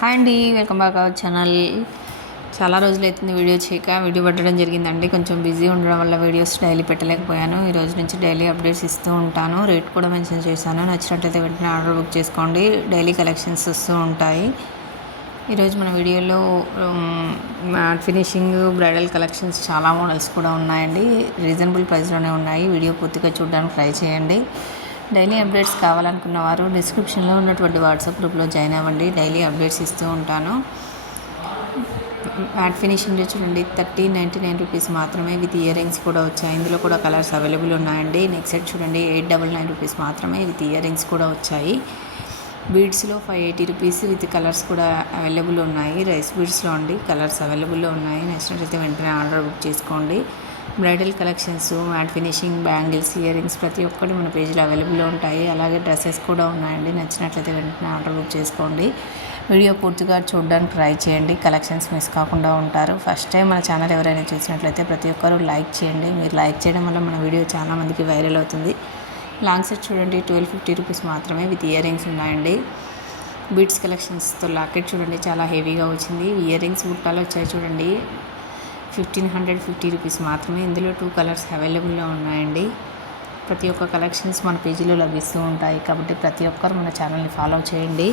Hi అండి, welcome back our channel. చాలా రోజులు అవుతుంది వీడియో చేయక. వీడియో పెట్టడం జరిగిందండి, కొంచెం బిజీ ఉండడం వల్ల వీడియోస్ డైలీ పెట్టలేకపోయాను. ఈ రోజు నుంచి డైలీ అప్డేట్స్ ఇస్తూ ఉంటాను. రేట్ కూడా మెన్షన్ చేశాను. నచ్చినట్లయితే వెంటనే ఆర్డర్ బుక్ చేసుకోండి. డైలీ కలెక్షన్స్ వస్తూ ఉంటాయి. ఈరోజు మన వీడియోలో మ్యాట్ ఫినిషింగ్ బ్రైడల్ కలెక్షన్స్ చాలా మోడల్స్ కూడా ఉన్నాయండి. రీజనబుల్ ప్రైస్లోనే ఉన్నాయి. వీడియో పూర్తిగా చూడడానికి ట్రై చేయండి. డైలీ అప్డేట్స్ కావాలనుకున్న వారు డిస్క్రిప్షన్లో ఉన్నటువంటి వాట్సాప్ గ్రూప్లో జాయిన్ అవ్వండి. డైలీ అప్డేట్స్ ఇస్తూ ఉంటాను. మ్యాట్ ఫినిషింగ్లో చూడండి, 1399 రూపీస్ మాత్రమే విత్ ఇయర్ రింగ్స్ కూడా వచ్చాయి. ఇందులో కూడా కలర్స్ అవైలబుల్ ఉన్నాయండి. నెక్స్ట్ సెట్ చూడండి, 899 రూపీస్ మాత్రమే విత్ ఇయర్ రింగ్స్ కూడా వచ్చాయి. బీడ్స్లో 580 రూపీస్ విత్ కలర్స్ కూడా అవైలబుల్ ఉన్నాయి. రైస్ బీడ్స్లో అండి, కలర్స్ అవైలబుల్లో ఉన్నాయి. నచ్చినట్లయితే వెంటనే ఆర్డర్ బుక్ చేసుకోండి. Bridal collections, matte finishing, bangles, ear rings ప్రతి ఒక్కటి మన పేజీలో అవైలబుల్లో ఉంటాయి. అలాగే డ్రెస్సెస్ కూడా ఉన్నాయండి. నచ్చినట్లయితే వెంటనే ఆర్డర్ బుక్ చేసుకోండి. వీడియో పూర్తిగా చూడడానికి ట్రై చేయండి. కలెక్షన్స్ మిస్ కాకుండా ఉంటారు. ఫస్ట్ టైం మన ఛానల్ ఎవరైనా చూసినట్లయితే ప్రతి ఒక్కరూ లైక్ చేయండి. మీరు లైక్ చేయడం వల్ల మన వీడియో చాలా మందికి వైరల్ అవుతుంది. లాంగ్ సెట్ చూడండి, 1250 రూపీస్ మాత్రమే విత్ ఇయర్ రింగ్స్ ఉన్నాయండి. బీడ్స్ కలెక్షన్స్తో లాకెట్ చూడండి, చాలా హెవీగా వచ్చింది. ఇయర్ రింగ్స్ బుట్టాలు వచ్చాయి చూడండి, 1550 రూపీస్ మాత్రమే. ఇందులో 2 కలర్స్ అవైలబుల్లో ఉన్నాయండి. ప్రతి ఒక్క కలెక్షన్స్ మన పేజీలో లభిస్తూ ఉంటాయి. కాబట్టి ప్రతి ఒక్కరు మన ఛానల్ని ఫాలో చేయండి.